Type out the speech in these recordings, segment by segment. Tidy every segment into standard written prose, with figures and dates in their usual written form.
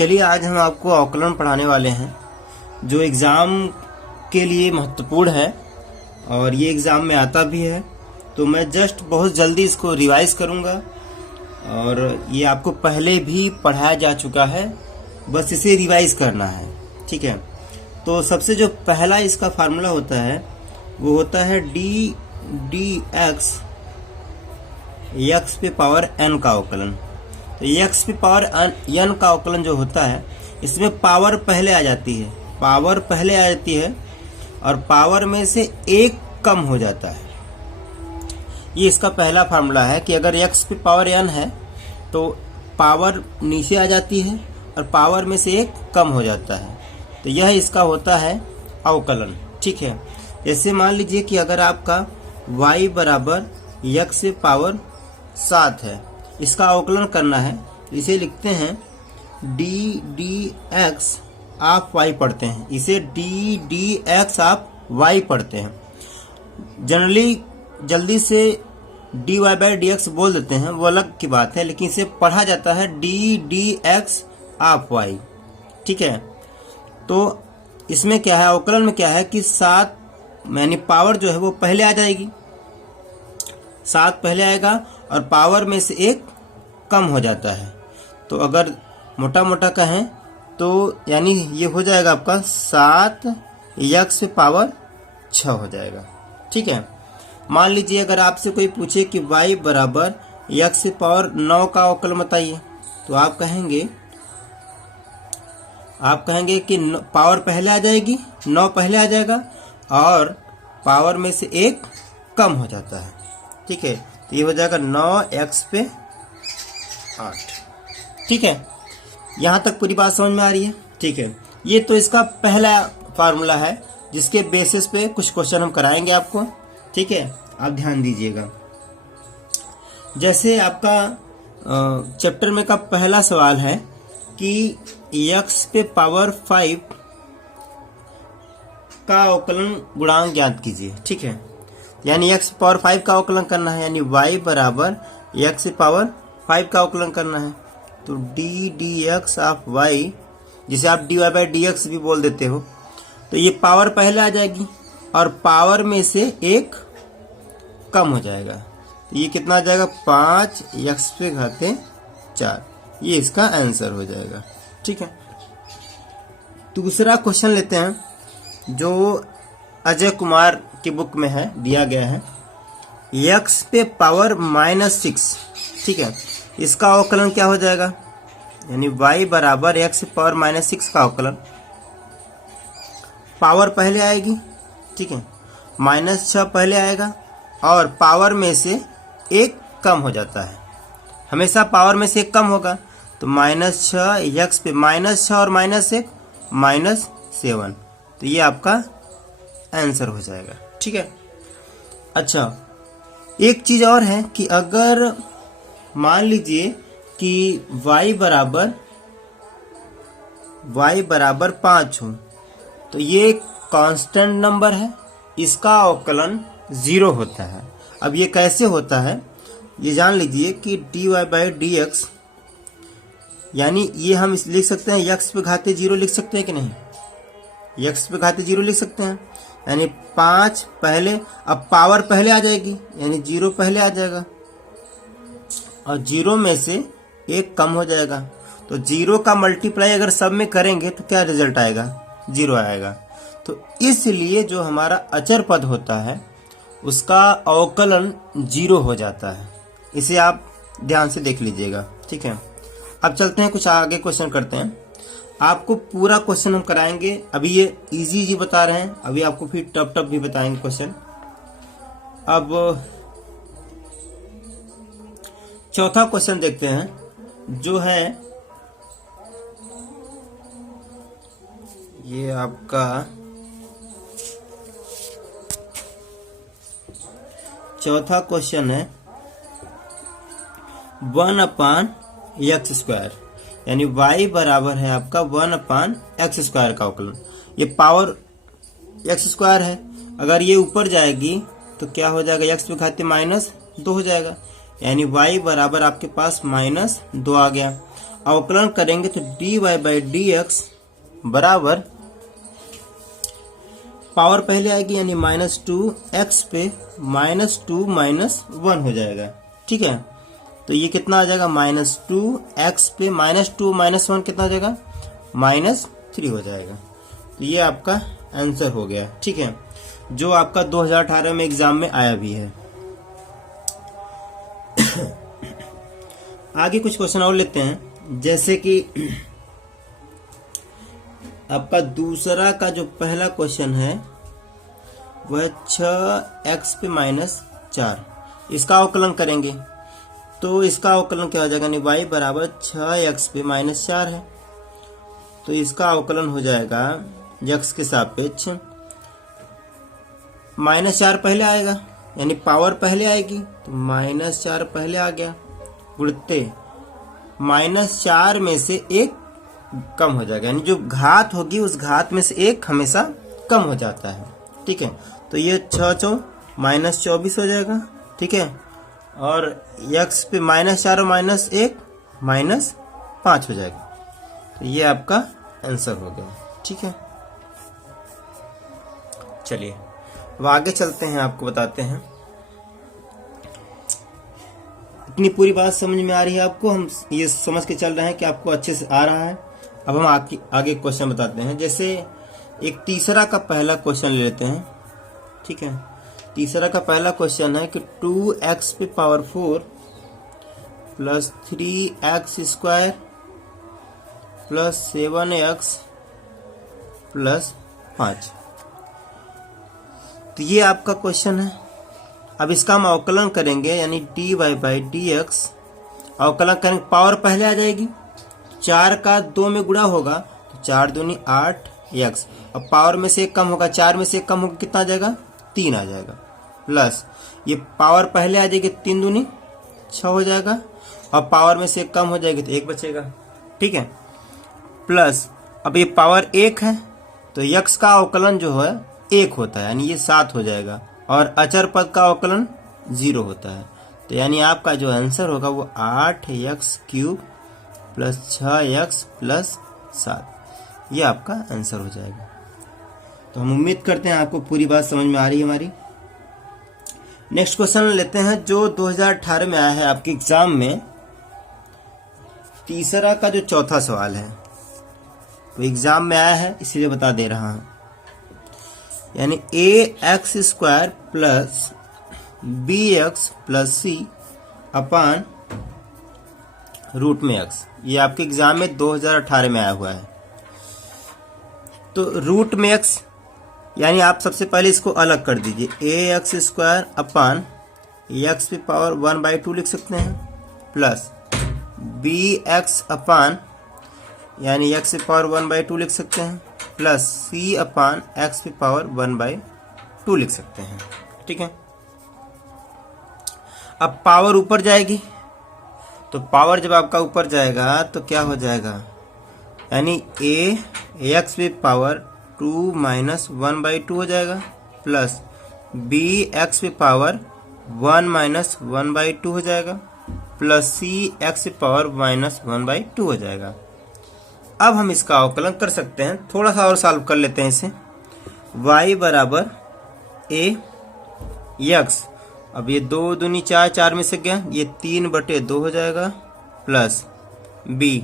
चलिए आज हम आपको अवकलन पढ़ाने वाले हैं जो एग्ज़ाम के लिए महत्वपूर्ण है और ये एग्ज़ाम में आता भी है। तो मैं जस्ट बहुत जल्दी इसको रिवाइज करूँगा और ये आपको पहले भी पढ़ाया जा चुका है, बस इसे रिवाइज करना है। ठीक है, तो सबसे जो पहला इसका फार्मूला होता है वो होता है डी एक्स पे पावर n का अवकलन। तो x पे पावर n का अवकलन जो होता है इसमें पावर पहले आ जाती है, और पावर में से एक कम हो जाता है। ये इसका पहला फार्मूला है कि अगर x पे पावर n है तो पावर नीचे आ जाती है और पावर में से एक कम हो जाता है। तो यह इसका होता है अवकलन। ठीक है, जैसे मान लीजिए कि अगर आपका y बराबर x पे पावर 7 है, इसका अवकलन करना है, इसे लिखते हैं डी एक्स आप y पढ़ते हैं, इसे डी एक्स आप y पढ़ते हैं। जनरली जल्दी से dy बाई डी एक्स बोल देते हैं, वो अलग की बात है, लेकिन इसे पढ़ा जाता है डी एक्स आप y। ठीक है, तो इसमें क्या है, अवकलन में क्या है कि 7 यानी पावर जो है वो पहले आ जाएगी, 7 पहले आएगा और पावर में से एक कम हो जाता है। तो अगर मोटा मोटा कहें तो यानी ये हो जाएगा आपका 7 x पे पावर 6 हो जाएगा। ठीक है, मान लीजिए अगर आपसे कोई पूछे कि y बराबर x पे पावर 9 का अवकलन बताइए, तो आप कहेंगे कि पावर पहले आ जाएगी, 9 पहले आ जाएगा और पावर में से एक कम हो जाता है। ठीक है, तो ये हो जाएगा 9x पे 8। ठीक है, यहाँ तक पूरी बात समझ में आ रही है। ठीक है, ये तो इसका पहला फार्मूला है जिसके बेसिस पे कुछ क्वेश्चन हम कराएंगे आपको। ठीक है, आप ध्यान दीजिएगा। जैसे आपका चैप्टर में का पहला सवाल है कि x पे पावर 5 का अवकलन गुणांक ज्ञात कीजिए। ठीक है, यानी x पावर 5 का अवकलन करना है, यानी y बराबर x पावर 5 का अवकलन करना है। तो डी एक्स ऑफ y, जिसे आप dy बाई डी एक्स भी बोल देते हो, तो ये पावर पहले आ जाएगी और पावर में से एक कम हो जाएगा। तो ये कितना आ जाएगा, 5x पे घाते 4। ये इसका आंसर हो जाएगा। ठीक है, दूसरा क्वेश्चन लेते हैं जो अजय कुमार की बुक में है, दिया गया है x पे पावर -6। ठीक है, इसका अवकलन क्या हो जाएगा, यानी y बराबर x पे पावर -6 का अवकलन। पावर पहले आएगी, ठीक है, -6 पहले आएगा और पावर में से एक कम हो जाता है। हमेशा पावर में से एक कम होगा, तो -6 x पे -6 और -1 -7। तो ये आपका आंसर हो जाएगा। ठीक है, अच्छा एक चीज और है कि अगर मान लीजिए कि y बराबर 5 हो, तो ये कांस्टेंट नंबर है, इसका अवकलन 0 होता है। अब ये कैसे होता है, ये जान लीजिए कि dy बाई डी एक्स, यानी ये हम लिख सकते हैं x पे घाते 0 लिख सकते हैं कि नहीं, x पे घाते 0 लिख सकते हैं, यानी 5 पहले, अब पावर पहले आ जाएगी यानी 0 पहले आ जाएगा और 0 में से एक कम हो जाएगा। तो 0 का मल्टीप्लाई अगर सब में करेंगे तो क्या रिजल्ट आएगा, 0 आएगा। तो इसलिए जो हमारा अचर पद होता है उसका अवकलन 0 हो जाता है। इसे आप ध्यान से देख लीजिएगा। ठीक है, अब चलते हैं, कुछ आगे क्वेश्चन करते हैं। आपको पूरा क्वेश्चन हम कराएंगे, अभी ये इजी बता रहे हैं, अभी आपको फिर टफ भी बताएंगे क्वेश्चन। अब चौथा क्वेश्चन देखते हैं, जो है ये आपका चौथा क्वेश्चन है 1/x², यानी y बराबर है आपका 1/x² का अवकलन। ये पावर x² है, अगर ये ऊपर जाएगी तो क्या हो जाएगा, x पे घाते -2 हो जाएगा, यानी y बराबर आपके पास -2 आ गया। अवकलन करेंगे तो dy बाई डी एक्स बराबर पावर पहले आएगी यानी -2 पे -2 - 1 हो जाएगा। ठीक है, तो ये कितना आ जाएगा -2 पे -2 - 1 कितना हो जाएगा -3 हो जाएगा। तो ये आपका आंसर हो गया। ठीक है, जो आपका 2018 में एग्जाम में आया भी है। आगे कुछ क्वेश्चन और लेते हैं, जैसे कि आपका दूसरा का जो पहला क्वेश्चन है वह 6x पे -4, इसका अवकलन करेंगे तो इसका अवकलन क्या हो जाएगा, यानी y बराबर 6x पे -4 है, तो इसका अवकलन हो जाएगा x के सापेक्ष -4 पहले आएगा यानी पावर पहले आएगी तो -4 पहले आ गया, गुणते -4 में से 1 कम हो जाएगा, यानी जो घात होगी उस घात में से 1 हमेशा कम हो जाता है। ठीक है, तो ये 6 चौ -24 हो जाएगा। ठीक है, और x पे -4 और -1 -5 हो जाएगा, तो ये आपका आंसर हो गया। ठीक है, चलिए अब आगे चलते हैं, आपको बताते हैं। इतनी पूरी बात समझ में आ रही है आपको, हम ये समझ के चल रहे हैं कि आपको अच्छे से आ रहा है। अब हम आगे क्वेश्चन बताते हैं। जैसे एक तीसरा का पहला क्वेश्चन ले लेते हैं। ठीक है, तीसरा का पहला क्वेश्चन है कि 2x पे power 4 plus 3x square plus 7x plus 5, तो ये आपका क्वेश्चन है। अब इसका हम अवकलन करेंगे यानी dy बाई डी एक्स, अवकलन करेंगे पावर पहले आ जाएगी, 4 का 2 में गुणा होगा तो 4 दूनी 8x, अब पावर में से 1 कम होगा, 4 में से 1 कम होगा कितना आ जाएगा 3 आ जाएगा, प्लस ये पावर पहले आ जाएगी 3 दूनी 6 हो जाएगा, और पावर में से 1 कम हो जाएगी तो 1 बचेगा। ठीक है, प्लस अब ये पावर 1 है तो x का अवकलन जो है 1 होता है यानी ये 7 हो जाएगा, और अचर पद का अवकलन 0 होता है, तो यानी आपका जो आंसर होगा वो 8x³ प्लस 6x प्लस 7, ये आपका आंसर हो जाएगा। तो हम उम्मीद करते हैं आपको पूरी बात समझ में आ रही है हमारी। नेक्स्ट क्वेश्चन लेते हैं जो 2018 में आया है आपके एग्जाम में, तीसरा का जो चौथा सवाल है वो एग्जाम में आया है इसलिए बता दे रहा हूं, यानी ax² plus bx plus c upon root में x, ये आपके एग्जाम में 2018 में आया हुआ है। तो रूट में x यानी आप सबसे पहले इसको अलग कर दीजिए, ax² अपान x पे पावर 1/2 लिख सकते हैं, प्लस bx अपान यानी x पे पावर 1/2 लिख सकते हैं, प्लस c अपान x पे पावर 1/2 लिख सकते हैं। ठीक है, अब पावर ऊपर जाएगी तो पावर जब आपका ऊपर जाएगा तो क्या हो जाएगा, यानी x पे पावर 2 - 1/2 हो जाएगा, प्लस bx पे पावर 1 - 1/2 हो जाएगा, प्लस c x पे पावर -1/2 हो जाएगा। अब हम इसका अवकलन कर सकते हैं, थोड़ा सा और सॉल्व कर लेते हैं इसे। y बराबर ax, अब ये 2 दूनी 4, 4 में से गया, ये 3/2 हो जाएगा, प्लस b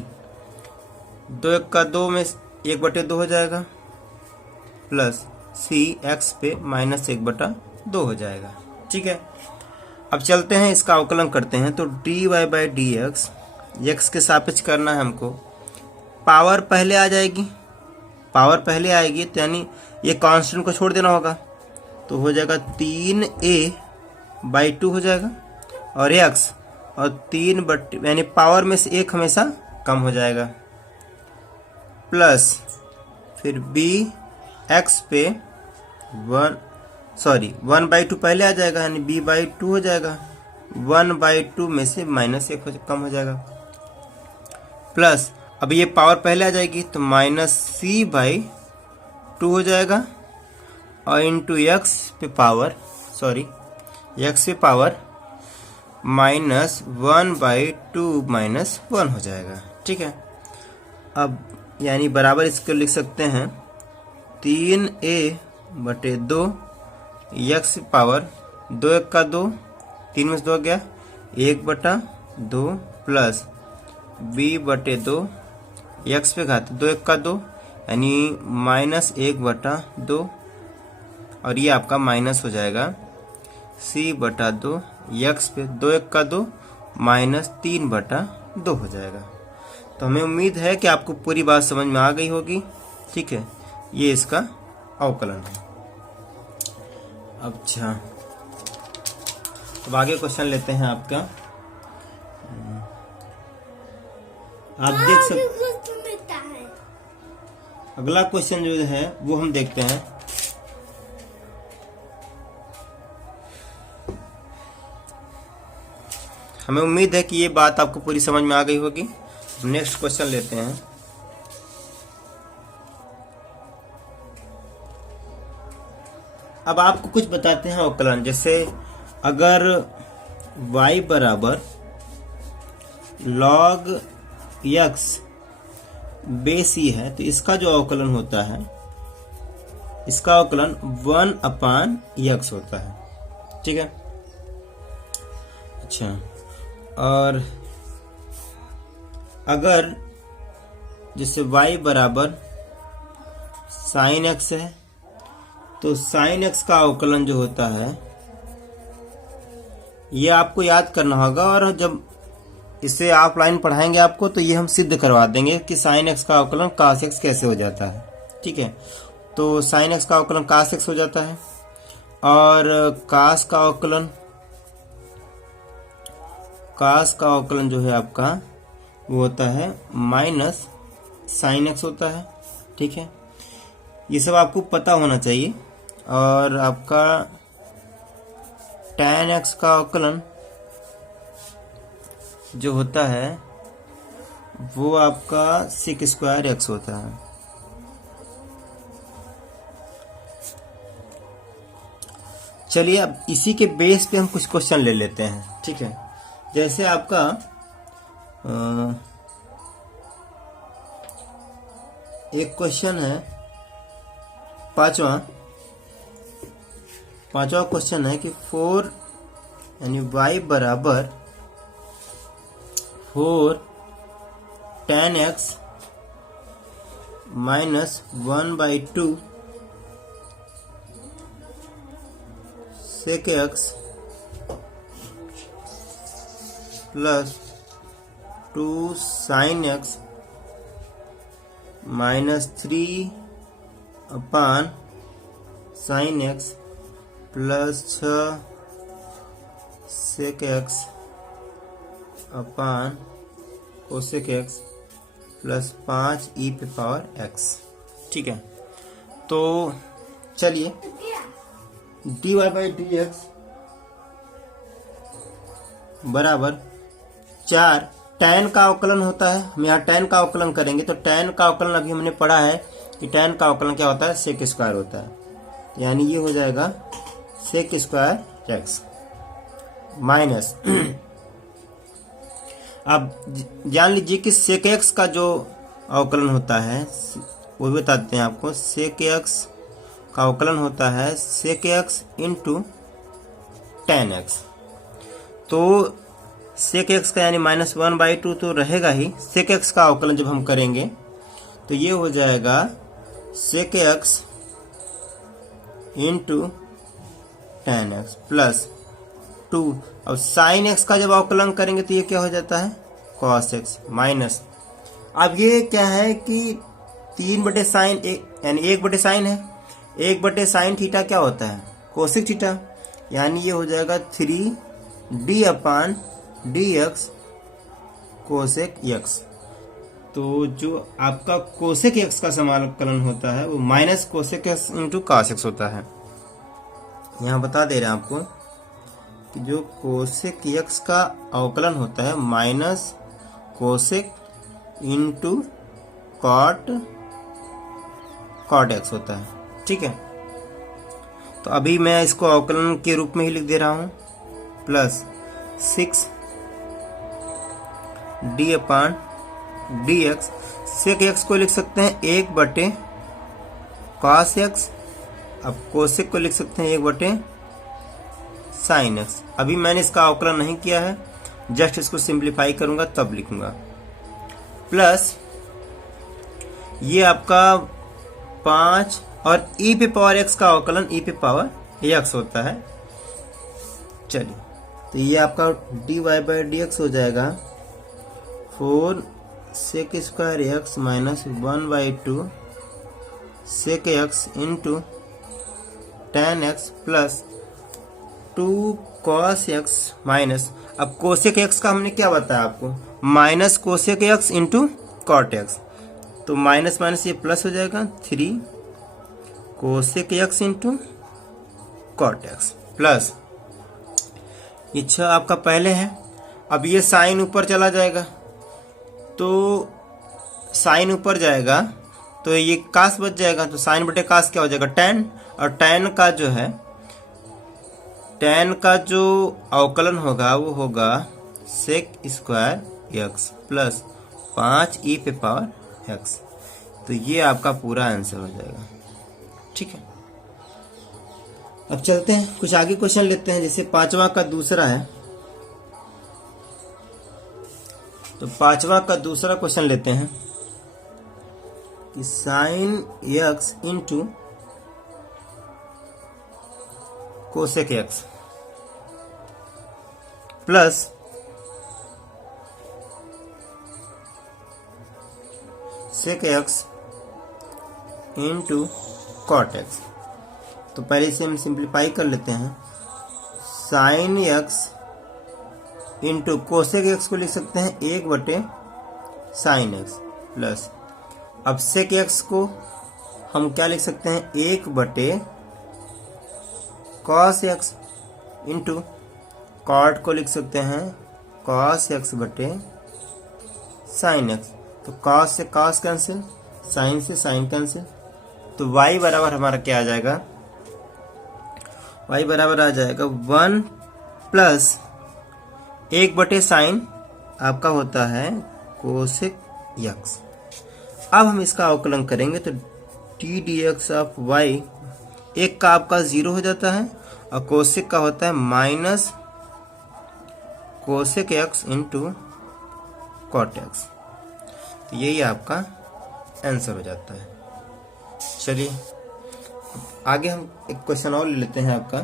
2 का 2 में 1/2 हो जाएगा, प्लस c x पे -1/2 हो जाएगा। ठीक है, अब चलते हैं इसका अवकलन करते हैं। तो dy by d x, x के सापेक्ष करना है हमको, पावर पहले आ जाएगी, पावर पहले आएगी तो यानी ये कांस्टेंट को छोड़ देना होगा, तो हो जाएगा 3a/2 हो जाएगा, और x और 3 यानी पावर में से 1 हमेशा कम हो जाएगा, प्लस फिर bx पे 1/2 पहले आ जाएगा यानी b/2 हो जाएगा, 1/2 में से -1 कम हो जाएगा, प्लस अब ये पावर पहले आ जाएगी तो -c/2 हो जाएगा, और इंटू x पे पावर -1/2 - 1 हो जाएगा। ठीक है। अब यानी बराबर इसको लिख सकते हैं 3a/2 x पावर 2 1 का 2, 3 में से 2 गया 1/2 प्लस b/2 x पे घात 2 1 का 2 यानी -1/2 और ये आपका माइनस हो जाएगा c/2 x पे 2 1 का 2 -3/2 हो जाएगा। तो हमें उम्मीद है कि आपको पूरी बात समझ में आ गई होगी। ठीक है, ये इसका अवकलन है। अच्छा, अब आगे क्वेश्चन लेते हैं आपका। आप देख सकते हैं अगला क्वेश्चन जो है वो हम देखते हैं। हमें उम्मीद है कि ये बात आपको पूरी समझ में आ गई होगी। नेक्स्ट क्वेश्चन लेते हैं। अब आपको कुछ बताते हैं अवकलन, जैसे अगर y बराबर log x बेस e है तो इसका जो अवकलन होता है, इसका अवकलन 1/x होता है। ठीक है। अच्छा, और अगर जैसे y बराबर sin x है तो sin x का अवकलन जो होता है ये आपको याद करना होगा, और जब इसे ऑफलाइन पढ़ाएंगे आपको तो ये हम सिद्ध करवा देंगे कि sin x का अवकलन cos x कैसे हो जाता है। ठीक है, तो sin x का अवकलन cos x हो जाता है, और cos का अवकलन जो है आपका वो होता है माइनस sin x होता है। ठीक है, ये सब आपको पता होना चाहिए। और आपका tan x का अवकलन जो होता है वो आपका sec² x होता है। चलिए, अब इसी के बेस पे हम कुछ क्वेश्चन ले लेते हैं। ठीक है, जैसे आपका एक क्वेश्चन है पांचवा क्वेश्चन है कि 4 यानी y बराबर 4 tan x minus 1/2 sec x plus 2 sin x minus 3 sin x plus 6 sec x cosec x plus 5 e पे पावर x। ठीक है, तो चलिए dy/dx बराबर 4 tan का अवकलन होता है। हम यहाँ tan का अवकलन करेंगे तो tan का अवकलन अभी हमने पढ़ा है कि tan का अवकलन क्या होता है, sec² होता है। यानी ये हो जाएगा sec² x माइनस अब जान लीजिए कि sec x का जो अवकलन होता है वो भी बताते हैं आपको। sec x का अवकलन होता है sec x into tan x। तो sec x का यानी -1/2 तो रहेगा ही। sec x का अवकलन जब हम करेंगे तो ये हो जाएगा sec x into tan x plus 2। अब sin x का जब अवकलन करेंगे तो ये क्या हो जाता है, cos x माइनस। अब ये क्या है कि 3/sin यानी 1/sin है, 1/sin थीटा क्या होता है, कोसेक थीटा। यानी ये हो जाएगा 3d/dx कोसेक x। तो जो आपका कोसेक x का समाकलन होता है वो minus cosec x into cos x होता है। यहाँ बता दे रहे हैं आपको कि जो कोसेक x का अवकलन होता है minus cosec into cot x होता है। ठीक है, तो अभी मैं इसको अवकलन के रूप में ही लिख दे रहा हूँ, plus 6d/dx d x. Sec x को लिख सकते हैं 1 बटे कॉस एक्स। अब कोसेक को लिख सकते हैं 1 बटे साइन एक्स। अभी मैंने इसका अवकलन नहीं किया है, जस्ट इसको सिंप्लीफाई करूंगा तब लिखूंगा। प्लस ये आपका 5 और ई पे पावर एक्स का अवकलन ई पे पावर एक्स होता है। चलिए, तो ये आपका d y by d x हो जाएगा 4 sec square x minus 1/2 sec x into tan x plus 2 cos x minus, अब कोसेक एक्स का हमने क्या बताया आपको, minus cosec x into cot x, तो माइनस माइनस ये प्लस हो जाएगा 3 cosec x into cot x plus ये 6 आपका पहले है। अब ये साइन ऊपर चला जाएगा, तो साइन ऊपर जाएगा तो ये कास बच जाएगा, तो साइन बटे कास क्या हो जाएगा tan, और tan का जो है tan का जो अवकलन होगा वो होगा सेक स्क्वायर एक्स प्लस 5 ई पे पावर एक्स। तो ये आपका पूरा आंसर हो जाएगा। ठीक है, अब चलते हैं कुछ आगे क्वेश्चन लेते हैं। जैसे 5वां का दूसरा है, तो 5वां का दूसरा क्वेश्चन लेते हैं कि sine x into cosec x plus sec x into cot x. तो पहले से हम सिंप्लीफाई कर लेते हैं। Sine x into cosec x को लिख सकते हैं 1 बटे साइन एक्स प्लस, अब सेक एक्स को हम क्या लिख सकते हैं 1 बटे कॉस एक्स इंटू कॉट को लिख सकते हैं कॉस एक्स बटे साइन एक्स। तो कॉस से कॉस कैंसिल, साइन से साइन कैंसिल, तो y बराबर हमारा क्या आ जाएगा, y बराबर आ जाएगा 1 प्लस 1 बटे साइन आपका होता है कोसेक एक्स। अब हम इसका अवकलन करेंगे तो t d x of y, एक का आपका 0 हो जाता है और कोसेक का होता है minus cosec x into cot x. तो यही आपका आंसर हो जाता है। चलिए आगे हम एक क्वेश्चन और ले लेते हैं आपका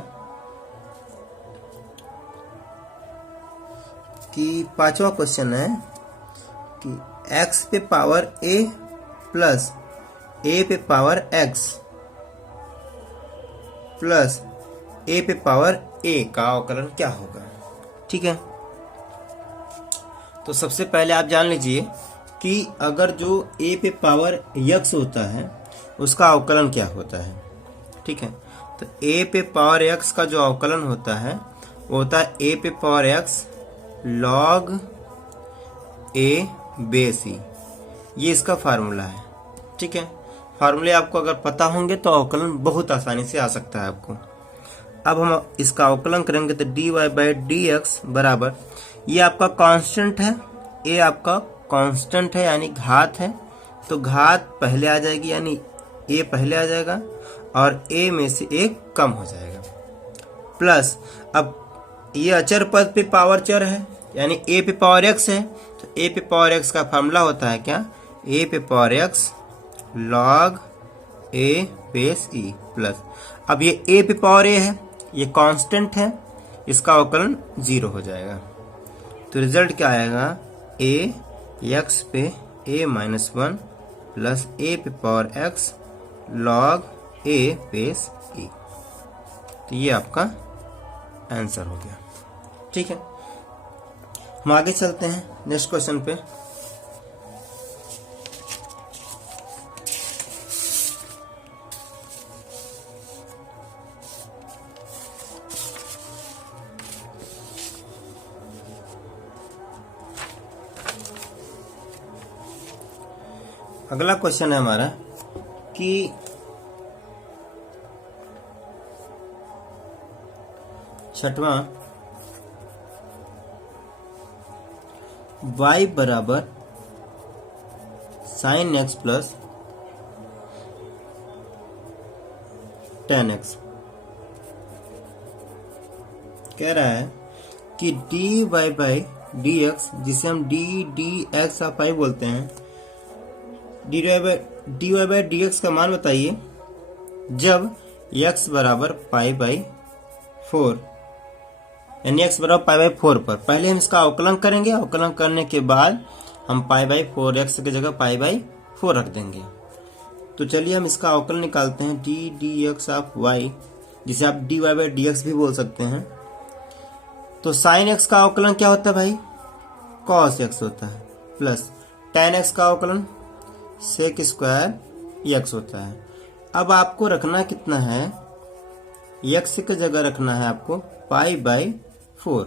कि 5वां क्वेश्चन है कि x पे पावर a प्लस a पे पावर x प्लस a पे पावर a का अवकलन क्या होगा। ठीक है, तो सबसे पहले आप जान लीजिए कि अगर जो a पे पावर x होता है उसका अवकलन क्या होता है। ठीक है, तो a पे पावर x का जो अवकलन होता है वो होता है a पे power x log a base e, ये इसका फार्मूला है। ठीक है, फार्मूले आपको अगर पता होंगे तो अवकलन बहुत आसानी से आ सकता है आपको। अब हम इसका अवकलन करेंगे तो dy बाई डी एक्स बराबर, ये आपका कांस्टेंट है, a आपका कांस्टेंट है यानी घात है, तो घात पहले आ जाएगी यानी a पहले आ जाएगा और a में से एक कम हो जाएगा प्लस, अब ये अचर पद पे पावर चर है यानी a पे पावर x है, तो a पे पावर x का फार्मूला होता है क्या, a पे power x log a base e plus, अब ये a पे पावर a है, ये कांस्टेंट है, इसका अवकलन 0 हो जाएगा। तो रिजल्ट क्या आएगा, a x पे a माइनस 1 प्लस a पे power x log a base e। तो ये आपका आंसर हो गया। ठीक है, हम आगे चलते हैं नेक्स्ट क्वेश्चन पे। अगला क्वेश्चन है हमारा कि छठवां y बराबर sine x plus tan x. कह रहा है कि d y by d x, जिसे हम डी एक्स ऑफ पाई बोलते हैं, d y by d x का मान बताइए जब x बराबर पाई बाई 4, यानी x बराबर पाई बाई 4 पर। पहले हम इसका अवकलन करेंगे, अवकलन करने के बाद हम पाई बाई 4 x की जगह पाई बाई 4 रख देंगे। तो चलिए हम इसका अवकलन निकालते हैं, डी एक्स ऑफ y, जिसे आप d y by d x भी बोल सकते हैं। तो साइन एक्स का अवकलन क्या होता है भाई, कॉस एक्स होता है, प्लस टेन एक्स का अवकलन सेक स्क्वायर एक्स होता है। अब आपको रखना कितना है, एक्स की जगह रखना है आपको पाई बाई 4।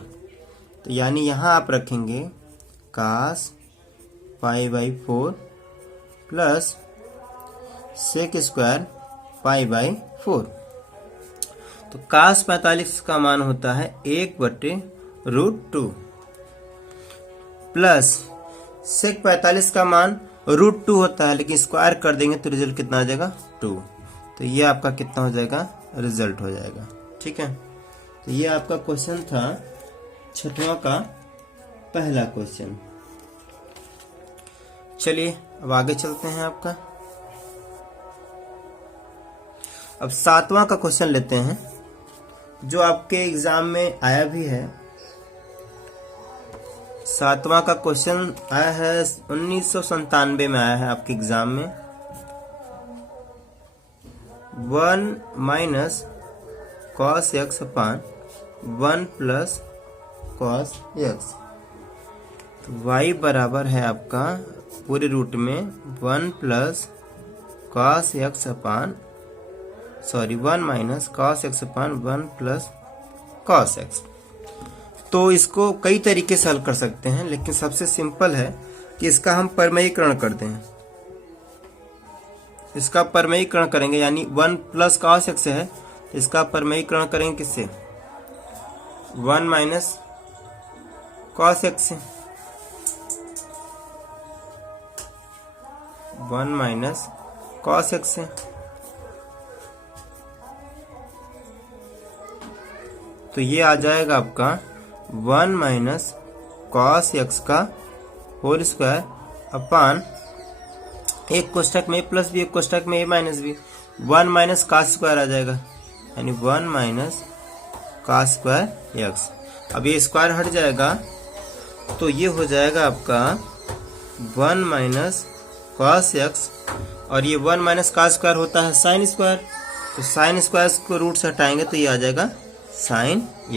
तो यानी यहां आप रखेंगे cos pi by 4 plus sec square pi by 4। तो कास 45 का मान होता है 1/√2 प्लस सेक 45 का मान √2 होता है, लेकिन स्क्वायर कर देंगे तो रिजल्ट कितना आ जाएगा 2। तो ये आपका कितना हो जाएगा, रिजल्ट हो जाएगा। ठीक है, तो ये आपका क्वेश्चन था 6वां का पहला क्वेश्चन। चलिए अब आगे चलते हैं आपका। अब 7वां का क्वेश्चन लेते हैं, जो आपके एग्जाम में आया भी है। 7वां का क्वेश्चन आया है 1997 में आया है आपके एग्जाम में। 1 माइनस कॉस एक्स अपान 1 प्लस कॉस एक्स। तो y बराबर है आपका पूरे रूट में 1 प्लस कॉस एक्स अपान 1 माइनस कॉस एक्स अपान 1 प्लस कॉस एक्स। तो इसको कई तरीके से हल कर सकते हैं, लेकिन सबसे सिंपल है कि इसका हम परमेयीकरण कर दें। इसका परमेयीकरण करेंगे, यानी 1 प्लस कॉस एक्स है, इसका परमेयीकरण करेंगे किससे, 1 माइनस कॉस एक्स से, 1 माइनस कॉस एक्स से। तो ये आ जाएगा आपका 1 माइनस कॉस एक्स का होल स्क्वायर अपान एक कोष्टक में प्लस बी, एक कोष्टक में a minus b, 1 minus cos square आ जाएगा, यानी 1 माइनस कॉस स्क्वायर एक्स। अब ये स्क्वायर हट जाएगा तो ये हो जाएगा आपका 1 माइनस कॉस एक्स, और ये 1 माइनस कॉस स्क्वायर होता है साइन स्क्वायर, तो साइन स्क्वायर को रूट से हटाएंगे तो ये आ जाएगा साइन एक्स।